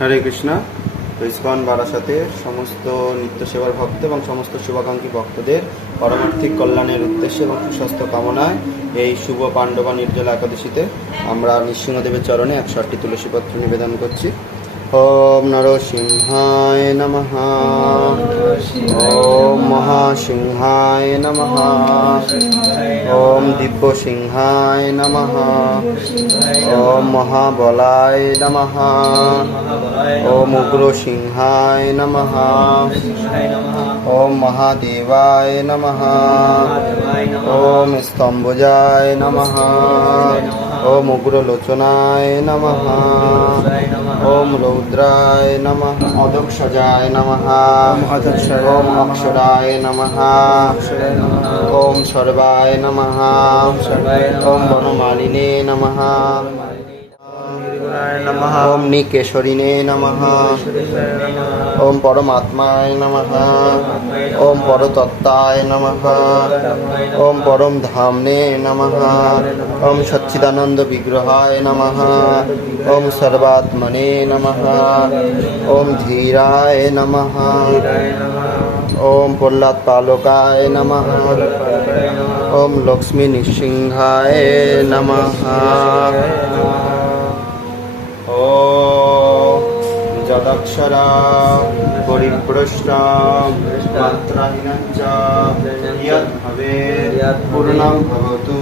হরে Krishna. ISKCON বারাসাতে সমস্ত নিত্য সেবার ভক্ত এবং সমস্ত শুভাকাঙ্ক্ষী ভক্তদের পারমার্থিক কল্যাণের উদ্দেশ্যে এবং সুস্বাস্থ্য কামনায় এই শুভ পাণ্ডবা নির্জলা একাদশীতে আমরা নৃসিংহদেবের চরণে 108টি তুলসীপত্র নিবেদন করছি। ওম নরসিংহায় নমঃ। ওম মহাসিংহায় নমঃ। ওম দিব্যসিংহায় নমঃ। ওম মহাবলায় নমঃ। ওম উগ্রসিংহায় নমঃ। ওম মহাদেবায় নমঃ। ওম স্তম্ভজায় নমঃ। ওম উগ্রলোচনায় নমঃ। ওম রৌদ্রায় নমঃ। অধক্ষজায় নমঃ। ওম অক্ষরায় নমঃ। ওম সর্বায় নমঃ। ওম বনমালিনে নমঃ। ওম নিকেশরিণে নমঃ। ওম পরমাত্মায় নমঃ। ওম পরতত্ত্বায় নমঃ। ওম পরম ধামনে নমঃ। ওম সচ্চিদানন্দ বিগ্রহায় নমঃ। ওম সর্বাত্মনে নমঃ। ওম ধীরায় নমঃ। ওম প্রহ্লাদপালকায় নমঃ। ওম লক্ষ্মী নৃসিংহায় নমঃ। যদক্ষরা পরিপ্রশ্ন মাত্রাহীনঞ্চ ইয়দ্ ভবেৎ পূর্ণং ভবতু।